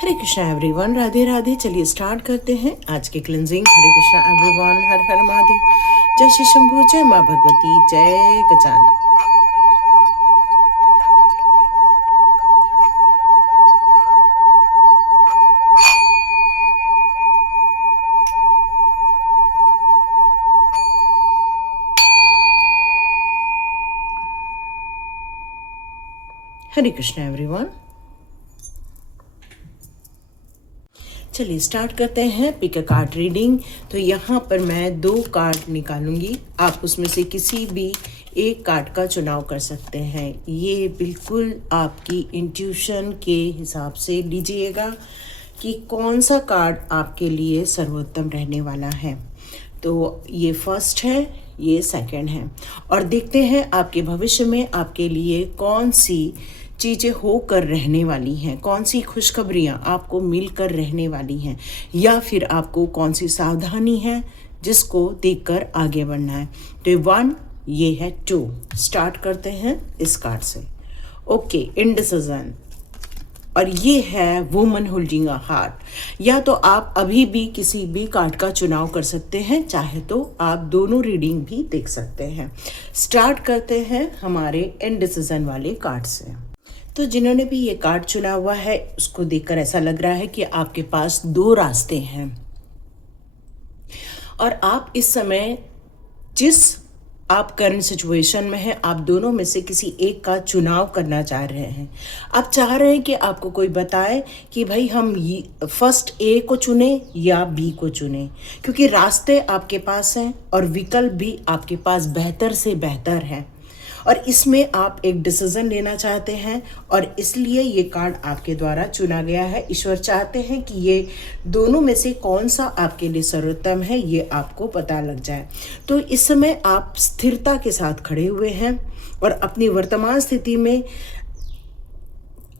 हरे Krishna everyone, Radhe Radhe. चलिए start करते हैं आज के क्लिनजिंग। हरे कृष्णा एवरीवन, हर हर महादेव। जय श्री शंभू, जय माँ भगवती, जय गजानन। हरे कृष्णा एवरीवन, चलिए स्टार्ट करते हैं पिक अ कार्ड रीडिंग। तो यहाँ पर मैं 2 कार्ड निकालूंगी, आप उसमें से किसी भी एक कार्ड का चुनाव कर सकते हैं। ये बिल्कुल आपकी इंट्यूशन के हिसाब से लीजिएगा कि कौन सा कार्ड आपके लिए सर्वोत्तम रहने वाला है। तो ये फर्स्ट है, ये सेकंड है, और देखते हैं आपके भविष्य में आपके लिए कौन सी चीज़ें होकर रहने वाली हैं, कौन सी खुशखबरियाँ आपको मिलकर रहने वाली हैं, या फिर आपको कौन सी सावधानी है जिसको देखकर आगे बढ़ना है। तो 1, ये है 2। स्टार्ट करते हैं इस कार्ड से। ओके, इंडिसिजन, और ये है वुमन होल्डिंग अ हार्ट। या तो आप अभी भी किसी भी कार्ड का चुनाव कर सकते हैं, चाहे तो आप दोनों रीडिंग भी देख सकते हैं। स्टार्ट करते हैं हमारे इंडिसिजन वाले कार्ड से। तो जिन्होंने भी ये कार्ड चुना हुआ है, उसको देखकर ऐसा लग रहा है कि आपके पास 2 रास्ते हैं, और आप इस समय जिस आप करंट सिचुएशन में हैं, आप दोनों में से किसी एक का चुनाव करना चाह रहे हैं। आप चाह रहे हैं कि आपको कोई बताए कि भाई हम फर्स्ट ए को चुने या बी को चुने, क्योंकि रास्ते आपके पास हैं और विकल्प भी आपके पास बेहतर से बेहतर है, और इसमें आप एक डिसीजन लेना चाहते हैं, और इसलिए ये कार्ड आपके द्वारा चुना गया है। ईश्वर चाहते हैं कि ये दोनों में से कौन सा आपके लिए सर्वोत्तम है, ये आपको पता लग जाए। तो इस समय आप स्थिरता के साथ खड़े हुए हैं, और अपनी वर्तमान स्थिति में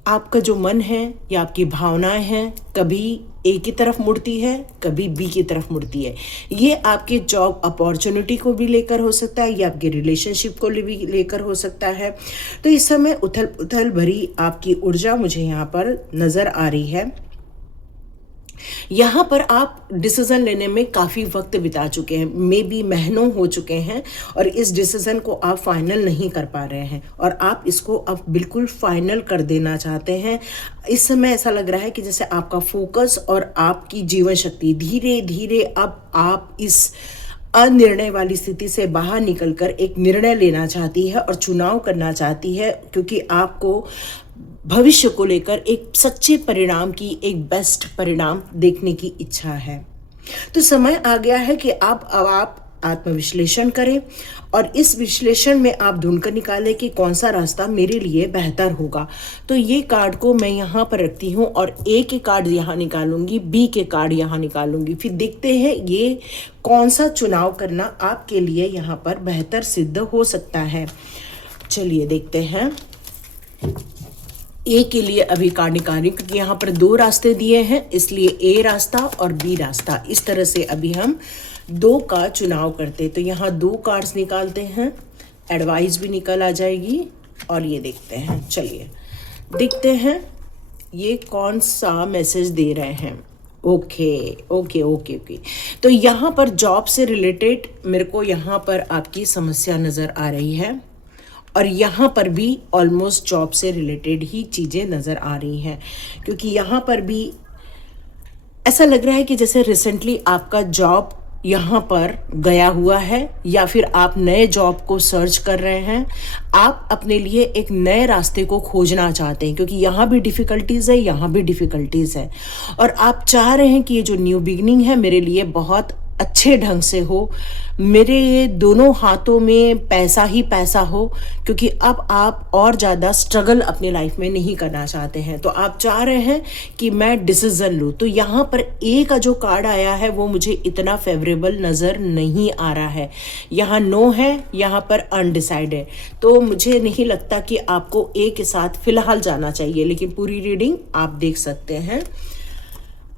आपका जो मन है या आपकी भावनाएं हैं, कभी ए की तरफ मुड़ती है, कभी बी की तरफ मुड़ती है। ये आपके जॉब अपॉर्चुनिटी को भी लेकर हो सकता है, या आपके रिलेशनशिप को भी लेकर हो सकता है। तो इस समय उथल पुथल भरी आपकी ऊर्जा मुझे यहाँ पर नज़र आ रही है। यहाँ पर आप डिसीजन लेने में काफ़ी वक्त बिता चुके हैं, मे बी महीनों हो चुके हैं, और इस डिसीजन को आप फाइनल नहीं कर पा रहे हैं, और आप इसको अब बिल्कुल फाइनल कर देना चाहते हैं। इस समय ऐसा लग रहा है कि जैसे आपका फोकस और आपकी जीवन शक्ति धीरे धीरे अब आप इस अनिर्णय वाली स्थिति से बाहर निकलकर एक निर्णय लेना चाहती है और चुनाव करना चाहती है, क्योंकि आपको भविष्य को लेकर एक सच्चे परिणाम की, एक बेस्ट परिणाम देखने की इच्छा है। तो समय आ गया है कि अब आप आत्मविश्लेषण करें, और इस विश्लेषण में आप ढूंढकर निकालें कि कौन सा रास्ता मेरे लिए बेहतर होगा। तो ये कार्ड को मैं यहाँ पर रखती हूँ, और ए के कार्ड यहाँ निकालूंगी, बी के कार्ड यहाँ निकालूंगी, फिर देखते हैं ये कौन सा चुनाव करना आपके लिए यहाँ पर बेहतर सिद्ध हो सकता है। चलिए देखते हैं। ए के लिए अभी कार्ड निकालें, क्योंकि यहाँ पर 2 रास्ते दिए हैं, इसलिए ए रास्ता और बी रास्ता, इस तरह से अभी हम 2 का चुनाव करते हैं। तो यहाँ 2 कार्ड्स निकालते हैं, एडवाइस भी निकल आ जाएगी, और ये देखते हैं। चलिए देखते हैं ये कौन सा मैसेज दे रहे हैं। Okay okay okay okay. तो यहाँ पर जॉब से रिलेटेड मेरे को यहाँ पर आपकी समस्या नज़र आ रही है, और यहाँ पर भी ऑलमोस्ट जॉब से रिलेटेड ही चीज़ें नज़र आ रही हैं, क्योंकि यहाँ पर भी ऐसा लग रहा है कि जैसे रिसेंटली आपका जॉब यहाँ पर गया हुआ है, या फिर आप नए जॉब को सर्च कर रहे हैं। आप अपने लिए एक नए रास्ते को खोजना चाहते हैं, क्योंकि यहाँ भी डिफ़िकल्टीज़ है, यहाँ भी डिफ़िकल्टीज़ है, और आप चाह रहे हैं कि ये जो न्यू बिगनिंग है मेरे लिए बहुत अच्छे ढंग से हो, मेरे दोनों हाथों में पैसा ही पैसा हो, क्योंकि अब आप और ज़्यादा स्ट्रगल अपनी लाइफ में नहीं करना चाहते हैं। तो आप चाह रहे हैं कि मैं डिसीज़न लूँ। तो यहाँ पर ए का जो कार्ड आया है वो मुझे इतना फेवरेबल नज़र नहीं आ रहा है। यहाँ नो है, यहाँ पर अनडिसाइड है, तो मुझे नहीं लगता कि आपको ए के साथ फ़िलहाल जाना चाहिए, लेकिन पूरी रीडिंग आप देख सकते हैं।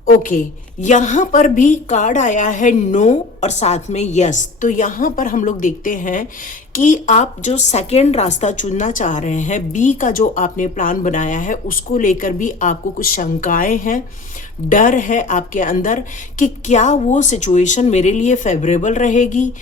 ओके, यहाँ पर भी कार्ड आया है नो और साथ में यस। तो यहाँ पर हम लोग देखते हैं कि आप जो सेकंड रास्ता चुनना चाह रहे हैं, बी का जो आपने प्लान बनाया है, उसको लेकर भी आपको कुछ शंकाएं हैं, डर है आपके अंदर कि क्या वो सिचुएशन मेरे लिए फेवरेबल रहेगी।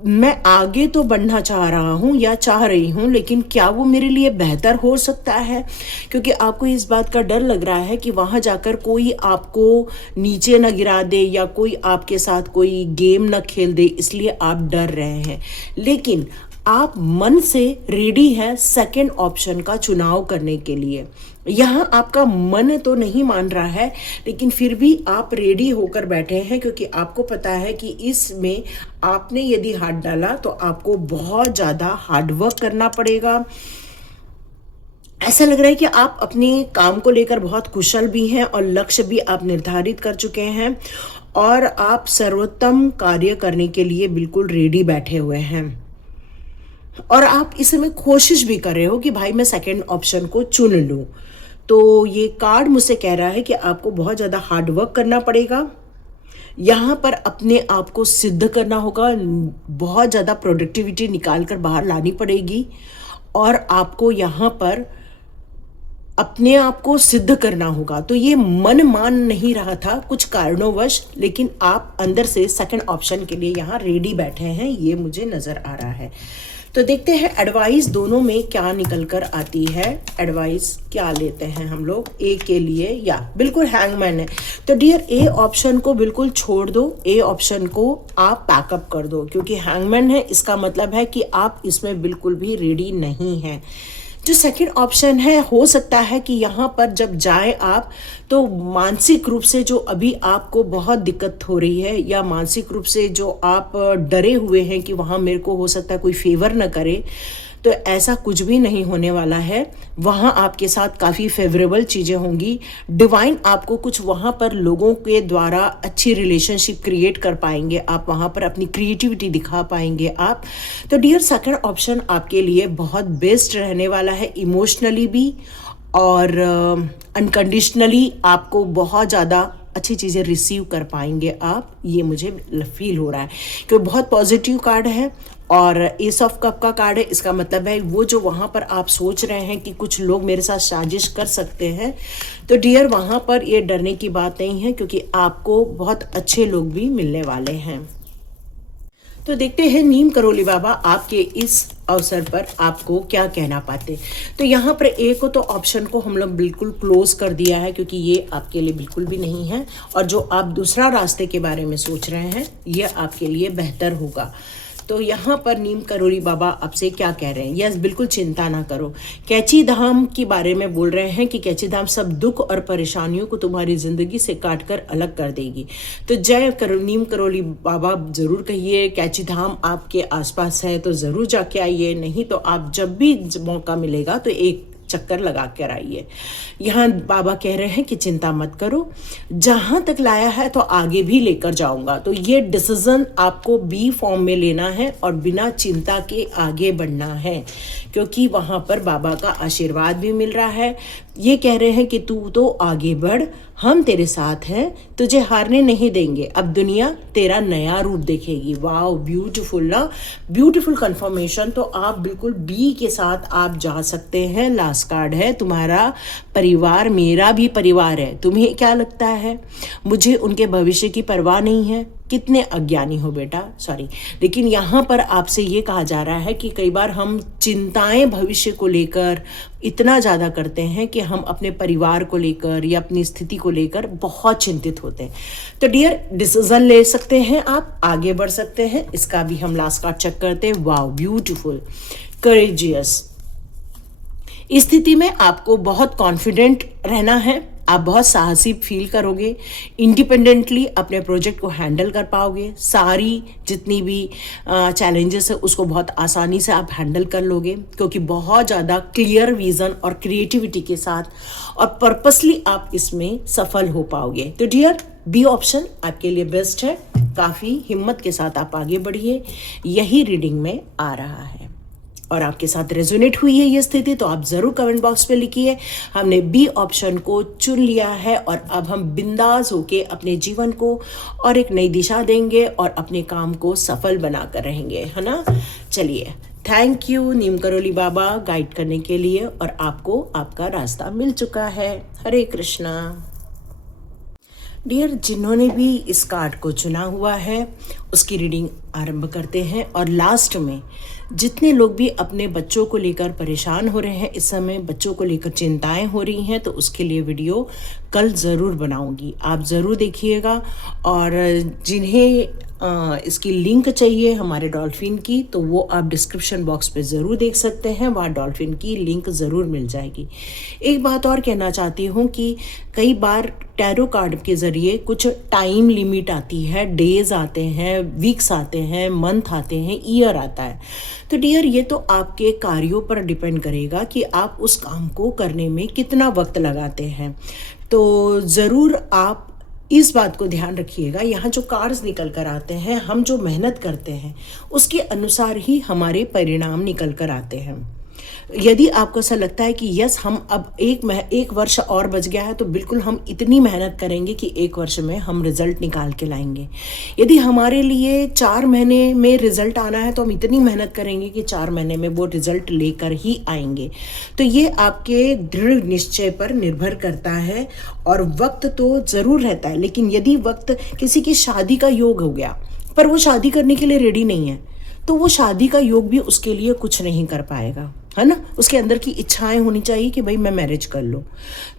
मैं आगे तो बढ़ना चाह रहा हूँ या चाह रही हूँ, लेकिन क्या वो मेरे लिए बेहतर हो सकता है, क्योंकि आपको इस बात का डर लग रहा है कि वहाँ जाकर कोई आपको नीचे न गिरा दे या कोई आपके साथ कोई गेम न खेल दे, इसलिए आप डर रहे हैं। लेकिन आप मन से रेडी हैं सेकंड ऑप्शन का चुनाव करने के लिए। यहाँ आपका मन तो नहीं मान रहा है, लेकिन फिर भी आप रेडी होकर बैठे हैं, क्योंकि आपको पता है कि इसमें आपने यदि हाथ डाला तो आपको बहुत ज़्यादा हार्डवर्क करना पड़ेगा। ऐसा लग रहा है कि आप अपने काम को लेकर बहुत कुशल भी हैं और लक्ष्य भी आप निर्धारित कर चुके हैं और आप सर्वोत्तम कार्य करने के लिए बिल्कुल रेडी बैठे हुए हैं। और आप इस समय कोशिश भी कर रहे हो कि भाई मैं सेकंड ऑप्शन को चुन लूं। तो ये कार्ड मुझसे कह रहा है कि आपको बहुत ज़्यादा हार्ड वर्क करना पड़ेगा, यहाँ पर अपने आप को सिद्ध करना होगा, बहुत ज़्यादा प्रोडक्टिविटी निकाल कर बाहर लानी पड़ेगी और आपको यहाँ पर अपने आप को सिद्ध करना होगा। तो ये मन मान नहीं रहा था कुछ कारणोंवश, लेकिन आप अंदर से सेकंड ऑप्शन के लिए यहाँ रेडी बैठे हैं, ये मुझे नज़र आ रहा है। तो देखते हैं एडवाइस दोनों में क्या निकल कर आती है। एडवाइस क्या लेते हैं हम लोग ए के लिए, या बिल्कुल हैंगमैन है। तो डियर ए ऑप्शन को बिल्कुल छोड़ दो, ए ऑप्शन को आप पैकअप कर दो, क्योंकि हैंगमैन है, इसका मतलब है कि आप इसमें बिल्कुल भी रेडी नहीं हैं। जो सेकंड ऑप्शन है, हो सकता है कि यहाँ पर जब जाए आप तो मानसिक रूप से जो अभी आपको बहुत दिक्कत हो रही है, या मानसिक रूप से जो आप डरे हुए हैं कि वहाँ मेरे को हो सकता है कोई फेवर न करे, तो ऐसा कुछ भी नहीं होने वाला है। वहाँ आपके साथ काफ़ी फेवरेबल चीज़ें होंगी। डिवाइन आपको कुछ वहाँ पर लोगों के द्वारा अच्छी रिलेशनशिप क्रिएट कर पाएंगे, आप वहाँ पर अपनी क्रिएटिविटी दिखा पाएंगे आप। तो डियर सेकंड ऑप्शन आपके लिए बहुत बेस्ट रहने वाला है, इमोशनली भी और अनकंडीशनली आपको बहुत ज़्यादा अच्छी चीज़ें रिसीव कर पाएंगे आप, ये मुझे फील हो रहा है, क्योंकि बहुत पॉजिटिव कार्ड है और एस ऑफ कप का कार्ड है। इसका मतलब है वो जो वहाँ पर आप सोच रहे हैं कि कुछ लोग मेरे साथ साजिश कर सकते हैं, तो डियर वहाँ पर ये डरने की बात नहीं है, क्योंकि आपको बहुत अच्छे लोग भी मिलने वाले हैं। तो देखते हैं नीम करोली बाबा आपके इस अवसर पर आपको क्या कहना पाते। तो यहाँ पर ए को तो ऑप्शन को हम लोग बिल्कुल क्लोज कर दिया है, क्योंकि ये आपके लिए बिल्कुल भी नहीं है, और जो आप दूसरा रास्ते के बारे में सोच रहे हैं ये आपके लिए बेहतर होगा। तो यहाँ पर नीम करोली बाबा आपसे क्या कह रहे हैं, यस बिल्कुल चिंता ना करो। कैची धाम के बारे में बोल रहे हैं कि कैची धाम सब दुख और परेशानियों को तुम्हारी ज़िंदगी से काट कर अलग कर देगी। तो जय नीम करोली बाबा ज़रूर कहिए। कैची धाम आपके आसपास है तो ज़रूर जाके आइए, नहीं तो आप जब भी मौका मिलेगा तो एक चक्कर लगा कर आइए। यहाँ बाबा कह रहे हैं कि चिंता मत करो, जहाँ तक लाया है तो आगे भी लेकर जाऊंगा। तो ये डिसीजन आपको बी फॉर्म में लेना है और बिना चिंता के आगे बढ़ना है, क्योंकि वहाँ पर बाबा का आशीर्वाद भी मिल रहा है। ये कह रहे हैं कि तू तो आगे बढ़, हम तेरे साथ हैं, तुझे हारने नहीं देंगे, अब दुनिया तेरा नया रूप देखेगी। वाओ ब्यूटीफुल ना, ब्यूटीफुल कंफर्मेशन। तो आप बिल्कुल बी के साथ आप जा सकते हैं। लास्ट कार्ड है तुम्हारा परिवार, मेरा भी परिवार है। तुम्हें क्या लगता है मुझे उनके भविष्य की परवाह नहीं है? कितने अज्ञानी हो बेटा, सॉरी। लेकिन यहाँ पर आपसे ये कहा जा रहा है कि कई बार हम चिंताएं भविष्य को लेकर इतना ज़्यादा करते हैं कि हम अपने परिवार को लेकर या अपनी स्थिति को लेकर बहुत चिंतित होते हैं। तो डियर डिसीजन ले सकते हैं, आप आगे बढ़ सकते हैं। इसका भी हम लास्ट कार्ड चेक करते हैं। Wow beautiful, courageous. इस स्थिति में आपको बहुत कॉन्फिडेंट रहना है, आप बहुत साहसी फील करोगे, इंडिपेंडेंटली अपने प्रोजेक्ट को हैंडल कर पाओगे। सारी जितनी भी चैलेंजेस है उसको बहुत आसानी से आप हैंडल कर लोगे, क्योंकि बहुत ज़्यादा क्लियर विजन और क्रिएटिविटी के साथ और पर्पसली आप इसमें सफल हो पाओगे। तो डियर बी ऑप्शन आपके लिए बेस्ट है, काफ़ी हिम्मत के साथ आप आगे बढ़िए, यही रीडिंग में आ रहा है। और आपके साथ रेजोनेट हुई है ये स्थिति तो आप ज़रूर कमेंट बॉक्स में लिखिए। हमने बी ऑप्शन को चुन लिया है और अब हम बिंदास होके अपने जीवन को और एक नई दिशा देंगे और अपने काम को सफल बनाकर रहेंगे, है ना। चलिए, thank you Neem Karoli Baba guide करने के लिए, और आपको आपका रास्ता मिल चुका है। हरे कृष्णा। डियर, जिन्होंने भी इस कार्ड को चुना हुआ है उसकी रीडिंग आरंभ करते हैं। और लास्ट में जितने लोग भी अपने बच्चों को लेकर परेशान हो रहे हैं, इस समय बच्चों को लेकर चिंताएं हो रही हैं, तो उसके लिए वीडियो कल ज़रूर बनाऊंगी, आप ज़रूर देखिएगा। और जिन्हें इसकी लिंक चाहिए हमारे डॉल्फिन की, तो वो आप डिस्क्रिप्शन बॉक्स पे ज़रूर देख सकते हैं, वहाँ डॉल्फिन की लिंक ज़रूर मिल जाएगी। एक बात और कहना चाहती हूँ कि कई बार टैरो कार्ड के ज़रिए कुछ टाइम लिमिट आती है, डेज आते हैं, वीक्स आते हैं, मंथ आते हैं, ईयर आता है। तो डियर, ये तो आपके कार्यों पर डिपेंड करेगा कि आप उस काम को करने में कितना वक्त लगाते हैं। तो ज़रूर आप इस बात को ध्यान रखिएगा, यहाँ जो कार्ड्स निकल कर आते हैं, हम जो मेहनत करते हैं उसके अनुसार ही हमारे परिणाम निकल कर आते हैं। यदि आपको ऐसा लगता है कि यस, हम अब एक वर्ष और बच गया है, तो बिल्कुल हम इतनी मेहनत करेंगे कि 1 वर्ष में हम रिजल्ट निकाल के लाएंगे। यदि हमारे लिए 4 महीने में रिजल्ट आना है, तो हम इतनी मेहनत करेंगे कि 4 महीने में वो रिजल्ट लेकर ही आएंगे। तो ये आपके दृढ़ निश्चय पर निर्भर करता है। और वक्त तो ज़रूर रहता है, लेकिन यदि वक्त, किसी की शादी का योग हो गया पर वो शादी करने के लिए रेडी नहीं है, तो वो शादी का योग भी उसके लिए कुछ नहीं कर पाएगा, है ना। उसके अंदर की इच्छाएं होनी चाहिए कि भाई मैं मैरिज कर लूँ।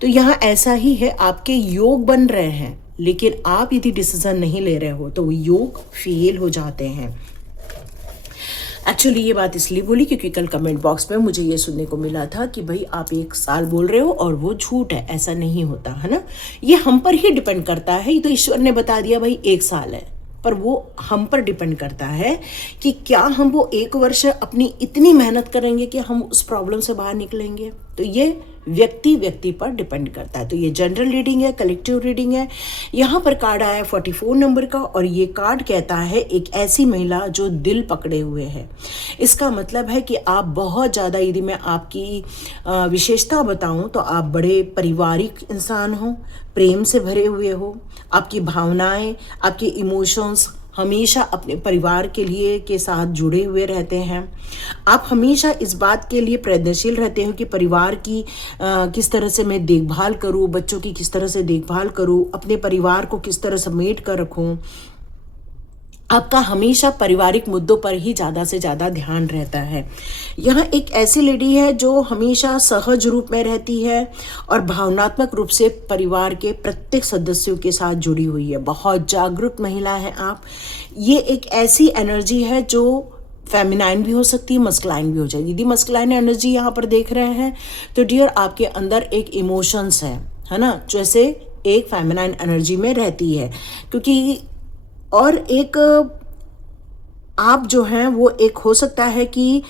तो यहाँ ऐसा ही है, आपके योग बन रहे हैं, लेकिन आप यदि डिसीजन नहीं ले रहे हो तो वो योग फेल हो जाते हैं। एक्चुअली ये बात इसलिए बोली क्योंकि कल कमेंट बॉक्स में मुझे ये सुनने को मिला था कि भाई आप 1 साल बोल रहे हो और वो झूठ है, ऐसा नहीं होता, है ना। ये हम पर ही डिपेंड करता है। ये तो ईश्वर ने बता दिया भाई 1 साल है, पर वो हम पर डिपेंड करता है कि क्या हम वो 1 वर्ष अपनी इतनी मेहनत करेंगे कि हम उस प्रॉब्लम से बाहर निकलेंगे। तो ये व्यक्ति पर डिपेंड करता है। तो ये जनरल रीडिंग है, कलेक्टिव रीडिंग है। यहाँ पर कार्ड आया 44 नंबर का, और ये कार्ड कहता है एक ऐसी महिला जो दिल पकड़े हुए है। इसका मतलब है कि आप बहुत ज़्यादा, यदि मैं आपकी विशेषता बताऊं तो आप बड़े पारिवारिक इंसान हो, प्रेम से भरे हुए हो, आपकी भावनाएं, आपके इमोशंस हमेशा अपने परिवार के साथ जुड़े हुए रहते हैं। आप हमेशा इस बात के लिए प्रयत्नशील रहते हो कि परिवार की किस तरह से मैं देखभाल करूं, बच्चों की किस तरह से देखभाल करूं, अपने परिवार को किस तरह समेट कर रखूं। आपका हमेशा पारिवारिक मुद्दों पर ही ज़्यादा से ज़्यादा ध्यान रहता है। यहाँ एक ऐसी लेडी है जो हमेशा सहज रूप में रहती है और भावनात्मक रूप से परिवार के प्रत्येक सदस्यों के साथ जुड़ी हुई है। बहुत जागरूक महिला है आप। ये एक ऐसी एनर्जी है जो फेमिनाइन भी हो सकती है, मस्कुलाइन भी हो जाएगी। यदि मस्कुलाइन एनर्जी यहाँ पर देख रहे हैं तो डियर, आपके अंदर एक इमोशंस है ना, जैसे एक फेमिनाइन एनर्जी में रहती है। क्योंकि और एक आप जो हैं वो एक हो सकता है कि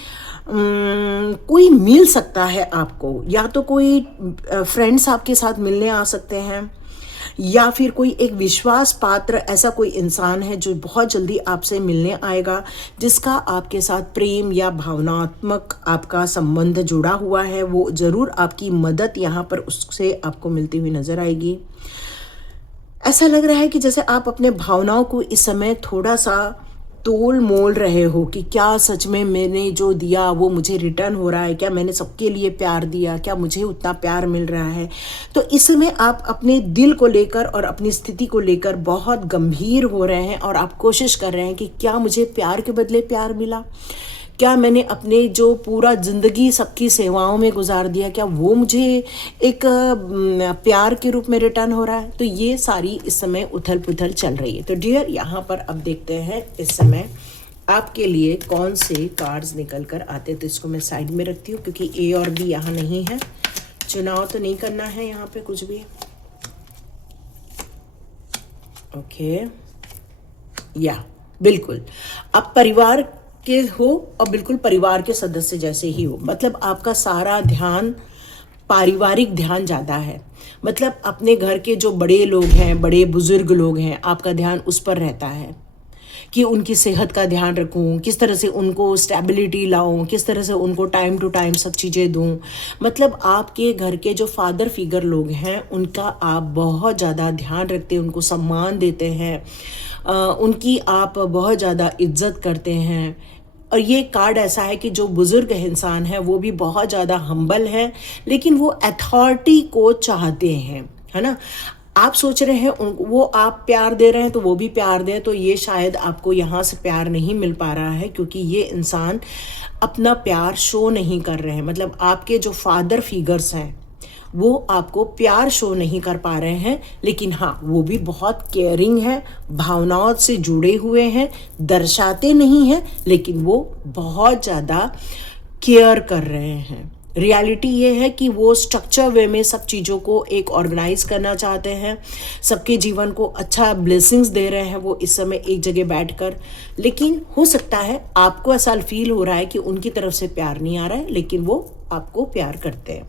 कोई मिल सकता है आपको, या तो कोई फ्रेंड्स आपके साथ मिलने आ सकते हैं, या फिर कोई एक विश्वास पात्र ऐसा कोई इंसान है जो बहुत जल्दी आपसे मिलने आएगा, जिसका आपके साथ प्रेम या भावनात्मक आपका संबंध जुड़ा हुआ है। वो ज़रूर आपकी मदद यहाँ पर उससे आपको मिलती हुई नज़र आएगी। ऐसा लग रहा है कि जैसे आप अपने भावनाओं को इस समय थोड़ा सा तोल मोल रहे हो कि क्या सच में मैंने जो दिया वो मुझे रिटर्न हो रहा है, क्या मैंने सबके लिए प्यार दिया, क्या मुझे उतना प्यार मिल रहा है। तो इस समय आप अपने दिल को लेकर और अपनी स्थिति को लेकर बहुत गंभीर हो रहे हैं, और आप कोशिश कर रहे हैं कि क्या मुझे प्यार के बदले प्यार मिला, क्या मैंने अपने जो पूरा ज़िंदगी सबकी सेवाओं में गुजार दिया, क्या वो मुझे एक प्यार के रूप में रिटर्न हो रहा है। तो ये सारी इस समय उथल पुथल चल रही है। तो डियर, यहाँ पर अब देखते हैं इस समय आपके लिए कौन से कार्ड्स निकल कर आते हैं। तो इसको मैं साइड में रखती हूँ क्योंकि ए और बी यहाँ नहीं है, चुनाव तो नहीं करना है यहाँ पे कुछ भी। ओके, या बिल्कुल आप परिवार के हो और बिल्कुल परिवार के सदस्य जैसे ही हो। मतलब आपका सारा ध्यान, पारिवारिक ध्यान ज़्यादा है। मतलब अपने घर के जो बड़े लोग हैं, बड़े बुजुर्ग लोग हैं, आपका ध्यान उस पर रहता है कि उनकी सेहत का ध्यान रखूं, किस तरह से उनको स्टेबिलिटी लाऊं, किस तरह से उनको टाइम टू टाइम सब चीज़ें दूं। मतलब आपके घर के जो फादर फिगर लोग हैं उनका आप बहुत ज़्यादा ध्यान रखते हैं, उनको सम्मान देते हैं, उनकी आप बहुत ज़्यादा इज्जत करते हैं। और ये कार्ड ऐसा है कि जो बुजुर्ग इंसान है वो भी बहुत ज़्यादा हम्बल है, लेकिन वो अथॉरिटी को चाहते हैं, है ना। आप सोच रहे हैं वो आप प्यार दे रहे हैं तो वो भी प्यार दें, तो ये शायद आपको यहाँ से प्यार नहीं मिल पा रहा है, क्योंकि ये इंसान अपना प्यार शो नहीं कर रहे हैं। मतलब आपके जो फादर फिगर्स हैं वो आपको प्यार शो नहीं कर पा रहे हैं, लेकिन हाँ वो भी बहुत केयरिंग है, भावनाओं से जुड़े हुए हैं, दर्शाते नहीं हैं लेकिन वो बहुत ज़्यादा केयर कर रहे हैं। रियलिटी ये है कि वो स्ट्रक्चर वे में सब चीज़ों को एक ऑर्गेनाइज करना चाहते हैं, सबके जीवन को अच्छा ब्लेसिंग्स दे रहे हैं वो इस समय एक जगह बैठकर। लेकिन हो सकता है आपको ऐसा फील हो रहा है कि उनकी तरफ से प्यार नहीं आ रहा है, लेकिन वो आपको प्यार करते हैं।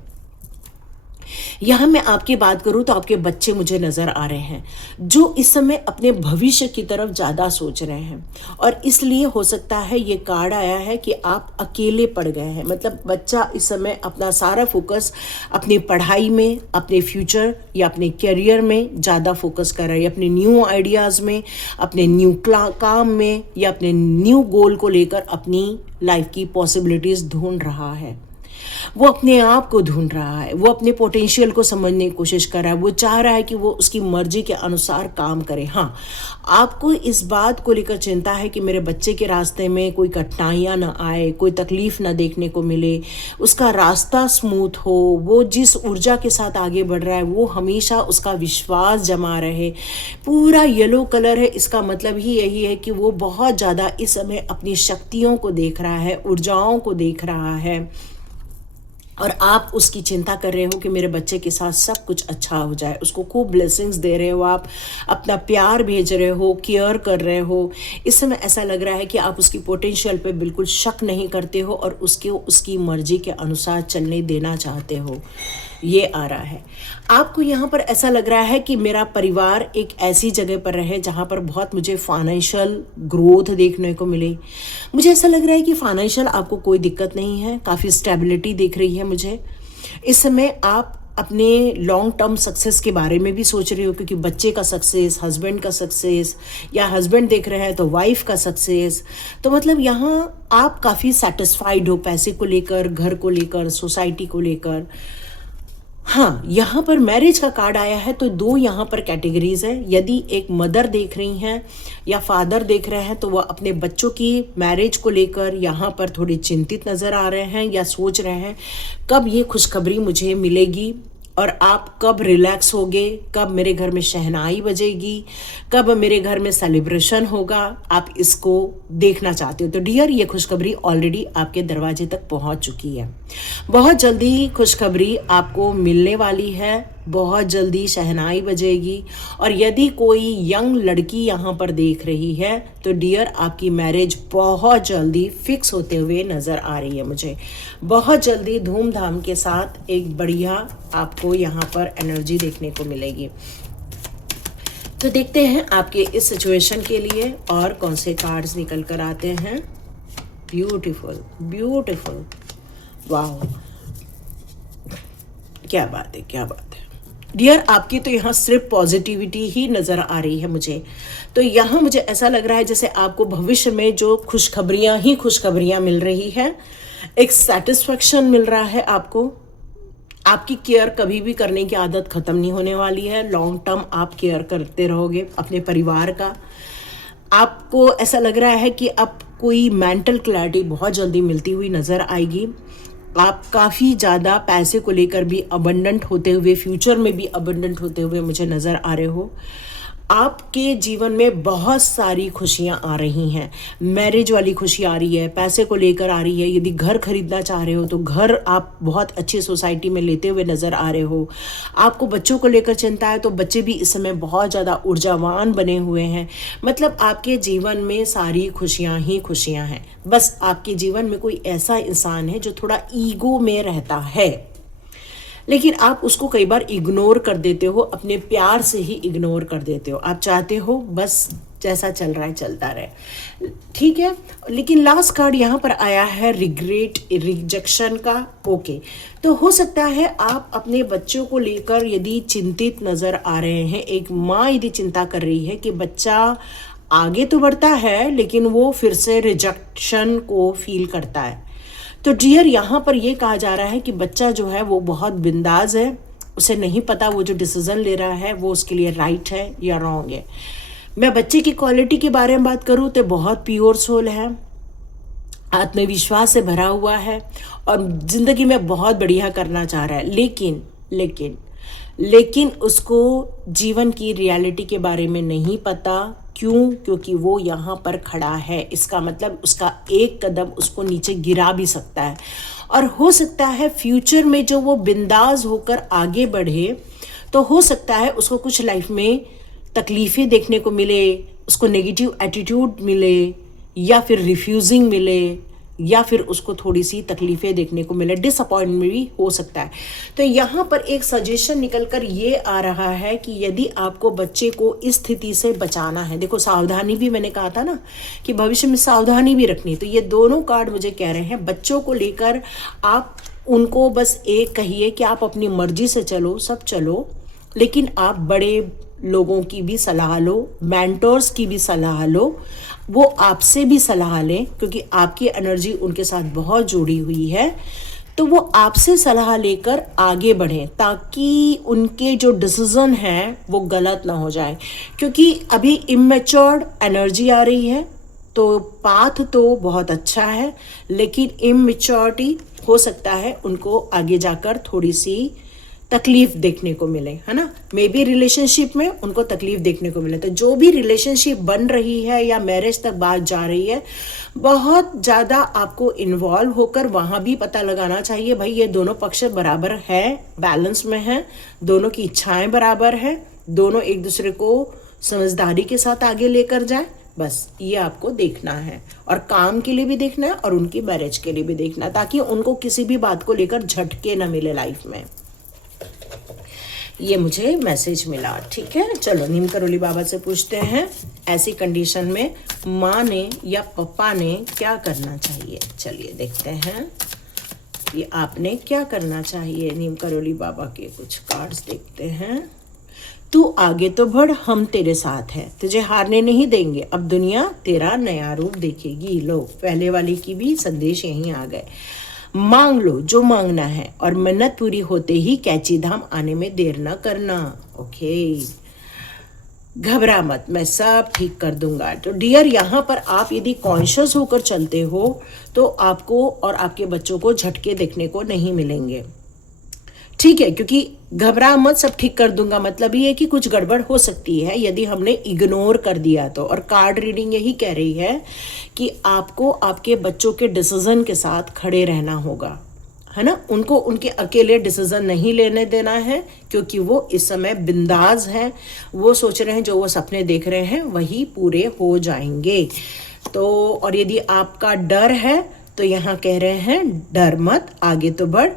यहाँ मैं आपकी बात करूँ तो आपके बच्चे मुझे नज़र आ रहे हैं जो इस समय अपने भविष्य की तरफ ज़्यादा सोच रहे हैं, और इसलिए हो सकता है ये कार्ड आया है कि आप अकेले पड़ गए हैं। मतलब बच्चा इस समय अपना सारा फोकस अपनी पढ़ाई में, अपने फ्यूचर या अपने करियर में ज़्यादा फोकस कर रहा है, अपने न्यू आइडियाज़ में, अपने न्यू काम में, या अपने न्यू गोल को लेकर अपनी लाइफ की पॉसिबिलिटीज़ ढूंढ रहा है। वो अपने आप को ढूंढ रहा है, वो अपने पोटेंशियल को समझने की कोशिश कर रहा है, वो चाह रहा है कि वो उसकी मर्जी के अनुसार काम करे। हाँ, आपको इस बात को लेकर चिंता है कि मेरे बच्चे के रास्ते में कोई कठिनाइयाँ ना आए, कोई तकलीफ ना देखने को मिले, उसका रास्ता स्मूथ हो, वो जिस ऊर्जा के साथ आगे बढ़ रहा है वो हमेशा उसका विश्वास जमा रहे। पूरा येलो कलर है, इसका मतलब ही यही है कि वो बहुत ज़्यादा इस समय अपनी शक्तियों को देख रहा है, ऊर्जाओं को देख रहा है, और आप उसकी चिंता कर रहे हो कि मेरे बच्चे के साथ सब कुछ अच्छा हो जाए। उसको खूब ब्लेसिंग्स दे रहे हो, आप अपना प्यार भेज रहे हो, केयर कर रहे हो। इस समय ऐसा लग रहा है कि आप उसकी पोटेंशियल पे बिल्कुल शक नहीं करते हो और उसकी मर्जी के अनुसार चलने देना चाहते हो। ये आ रहा है आपको यहाँ पर। ऐसा लग रहा है कि मेरा परिवार एक ऐसी जगह पर रहे जहाँ पर बहुत मुझे फाइनेंशियल ग्रोथ देखने को मिले। मुझे ऐसा लग रहा है कि फाइनेंशियल आपको कोई दिक्कत नहीं है, काफ़ी स्टेबिलिटी दिख रही है मुझे। इस समय आप अपने लॉन्ग टर्म सक्सेस के बारे में भी सोच रहे हो, क्योंकि बच्चे का सक्सेस, हस्बैंड का सक्सेस, या हस्बैंड देख रहे हैं तो वाइफ का सक्सेस। तो मतलब यहाँ आप काफ़ी सेटिस्फाइड हो पैसे को लेकर, घर को लेकर, सोसाइटी को लेकर। हाँ, यहाँ पर मैरिज का कार्ड आया है तो दो यहाँ पर कैटेगरीज है। यदि एक मदर देख रही हैं या फादर देख रहे हैं तो वह अपने बच्चों की मैरिज को लेकर यहाँ पर थोड़ी चिंतित नज़र आ रहे हैं, या सोच रहे हैं कब ये खुशखबरी मुझे मिलेगी और आप कब रिलैक्स होगे, कब मेरे घर में शहनाई बजेगी, कब मेरे घर में सेलिब्रेशन होगा। आप इसको देखना चाहते हो। तो डियर, ये खुशखबरी ऑलरेडी आपके दरवाजे तक पहुंच चुकी है। बहुत जल्दी खुशखबरी आपको मिलने वाली है, बहुत जल्दी शहनाई बजेगी। और यदि कोई यंग लड़की यहाँ पर देख रही है तो डियर, आपकी मैरिज बहुत जल्दी फिक्स होते हुए नज़र आ रही है मुझे। बहुत जल्दी धूमधाम के साथ एक बढ़िया आपको यहाँ पर एनर्जी देखने को मिलेगी। तो देखते हैं आपके इस सिचुएशन के लिए और कौन से कार्ड्स निकल कर आते हैं। ब्यूटीफुल, ब्यूटीफुल, वाह, क्या बात है, क्या बात है डियर। आपकी तो यहाँ सिर्फ पॉजिटिविटी ही नज़र आ रही है मुझे। तो यहाँ मुझे ऐसा लग रहा है जैसे आपको भविष्य में जो खुशखबरियाँ ही खुशखबरियाँ मिल रही है, एक सेटिस्फेक्शन मिल रहा है आपको। आपकी केयर कभी भी करने की आदत ख़त्म नहीं होने वाली है। लॉन्ग टर्म आप केयर करते रहोगे अपने परिवार का। आपको ऐसा लग रहा है कि अब कोई मेंटल क्लैरिटी बहुत जल्दी मिलती हुई नज़र आएगी। आप काफ़ी ज़्यादा पैसे को लेकर भी अबंडेंट होते हुए, फ्यूचर में भी अबंडेंट होते हुए मुझे नज़र आ रहे हो। आपके जीवन में बहुत सारी खुशियाँ आ रही हैं। मैरिज वाली खुशी आ रही है, पैसे को लेकर आ रही है। यदि घर खरीदना चाह रहे हो तो घर आप बहुत अच्छी सोसाइटी में लेते हुए नज़र आ रहे हो। आपको बच्चों को लेकर चिंता है तो बच्चे भी इस समय बहुत ज़्यादा ऊर्जावान बने हुए हैं। मतलब आपके जीवन में सारी खुशियाँ ही खुशियाँ हैं। बस आपके जीवन में कोई ऐसा इंसान है जो थोड़ा ईगो में रहता है, लेकिन आप उसको कई बार इग्नोर कर देते हो, अपने प्यार से ही इग्नोर कर देते हो। आप चाहते हो बस जैसा चल रहा है चलता रहे, ठीक है। लेकिन लास्ट कार्ड यहाँ पर आया है रिग्रेट, रिजेक्शन का। ओके, तो हो सकता है आप अपने बच्चों को लेकर यदि चिंतित नज़र आ रहे हैं, एक माँ यदि चिंता कर रही है कि बच्चा आगे तो बढ़ता है लेकिन वो फिर से रिजेक्शन को फील करता है। तो डियर यहाँ पर ये कहा जा रहा है कि बच्चा जो है वो बहुत बिंदास है, उसे नहीं पता वो जो डिसीजन ले रहा है वो उसके लिए राइट है या रॉन्ग है। मैं बच्चे की क्वालिटी के बारे में बात करूँ तो बहुत प्योर सोल है, आत्मविश्वास से भरा हुआ है और ज़िंदगी में बहुत बढ़िया करना चाह रहा है, लेकिन लेकिन लेकिन उसको जीवन की रियलिटी के बारे में नहीं पता। क्यों? क्योंकि वो यहाँ पर खड़ा है, इसका मतलब उसका एक कदम उसको नीचे गिरा भी सकता है। और हो सकता है फ्यूचर में जो वो बिंदास होकर आगे बढ़े तो हो सकता है उसको कुछ लाइफ में तकलीफ़ें देखने को मिले, उसको नेगेटिव एटीट्यूड मिले, या फिर रिफ्यूजिंग मिले, या फिर उसको थोड़ी सी तकलीफ़ें देखने को मिले, डिसअपॉइंटमेंट भी हो सकता है। तो यहाँ पर एक सजेशन निकल कर ये आ रहा है कि यदि आपको बच्चे को इस स्थिति से बचाना है, देखो सावधानी भी मैंने कहा था ना कि भविष्य में सावधानी भी रखनी, तो ये दोनों कार्ड मुझे कह रहे हैं बच्चों को लेकर आप उनको बस एक कहिए कि आप अपनी मर्जी से चलो, सब चलो, लेकिन आप बड़े लोगों की भी सलाह लो, मेंटर्स की भी सलाह लो, वो आपसे भी सलाह लें क्योंकि आपकी एनर्जी उनके साथ बहुत जुड़ी हुई है। तो वो आपसे सलाह लेकर आगे बढ़ें ताकि उनके जो डिसीजन हैं वो गलत ना हो जाए, क्योंकि अभी इमेच्योर्ड एनर्जी आ रही है। तो पाथ तो बहुत अच्छा है लेकिन इमेच्योरिटी हो सकता है उनको आगे जाकर थोड़ी सी तकलीफ देखने को मिले, है ना। मे बी रिलेशनशिप में उनको तकलीफ देखने को मिले। तो जो भी रिलेशनशिप बन रही है या मैरिज तक बात जा रही है, बहुत ज़्यादा आपको इन्वॉल्व होकर वहाँ भी पता लगाना चाहिए भाई ये दोनों पक्ष बराबर है, बैलेंस में है, दोनों की इच्छाएं बराबर है, दोनों एक दूसरे को समझदारी के साथ आगे लेकर जाए। बस ये आपको देखना है और काम के लिए भी देखना है और उनकी मैरिज के लिए भी देखना है ताकि उनको किसी भी बात को लेकर झटके ना मिले लाइफ में। ये मुझे मैसेज मिला, ठीक है। चलो नीम करोली बाबा से पूछते हैं ऐसी कंडीशन में माँ ने या पापा ने क्या करना चाहिए। चलिए देखते हैं ये आपने क्या करना चाहिए। नीम करोली बाबा के कुछ कार्ड्स देखते हैं। तू आगे तो बढ़, हम तेरे साथ हैं, तुझे हारने नहीं देंगे, अब दुनिया तेरा नया रूप देखेगी। लो पहले वाली की भी संदेश यहीं आ गए। मांग लो जो मांगना है और मन्नत पूरी होते ही कैची धाम आने में देर ना करना। ओके, घबरा मत, मैं सब ठीक कर दूंगा। तो डियर यहाँ पर आप यदि कॉन्शियस होकर चलते हो तो आपको और आपके बच्चों को झटके देखने को नहीं मिलेंगे, ठीक है। क्योंकि घबरा मत, सब ठीक कर दूंगा मतलब ये है कि कुछ गड़बड़ हो सकती है यदि हमने इग्नोर कर दिया तो। और कार्ड रीडिंग यही कह रही है कि आपको आपके बच्चों के डिसीजन के साथ खड़े रहना होगा, है ना। उनको उनके अकेले डिसीजन नहीं लेने देना है क्योंकि वो इस समय बिंदास हैं। वो सोच रहे हैं जो वो सपने देख रहे हैं वही पूरे हो जाएंगे। तो और यदि आपका डर है तो यहाँ कह रहे हैं डर मत, आगे तो बढ़।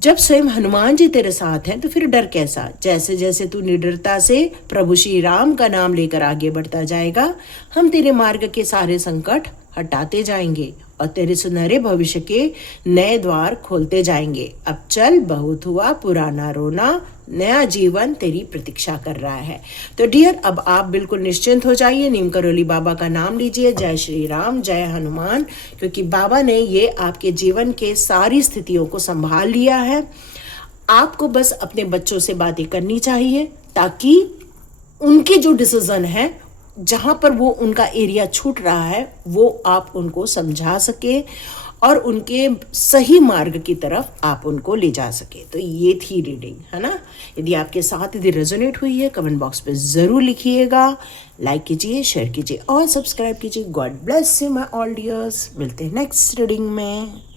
जब स्वयं हनुमान जी तेरे साथ हैं तो फिर डर कैसा। जैसे जैसे तू निडरता से प्रभु श्री राम का नाम लेकर आगे बढ़ता जाएगा, हम तेरे मार्ग के सारे संकट हटाते जाएंगे और तेरे सुनहरे भविष्य के नए द्वार खोलते जाएंगे। अब चल, बहुत हुआ पुराना रोना, नया जीवन तेरी प्रतीक्षा कर रहा है। तो डियर अब आप बिल्कुल निश्चिंत हो जाइए, नीम करोली बाबा का नाम लीजिए, जय श्री राम, जय हनुमान, क्योंकि बाबा ने ये आपके जीवन के सारी स्थितियों को संभाल लिया है। आपको बस अपने बच्चों से बातें करनी चाहिए ताकि उनके जो डिसीजन है, जहाँ पर वो उनका एरिया छूट रहा है, वो आप उनको समझा सके और उनके सही मार्ग की तरफ आप उनको ले जा सके। तो ये थी रीडिंग, है ना। यदि आपके साथ यदि रेजोनेट हुई है कमेंट बॉक्स पे ज़रूर लिखिएगा, लाइक कीजिए, शेयर कीजिए और सब्सक्राइब कीजिए। God bless you my all dears. मिलते हैं नेक्स्ट रीडिंग में।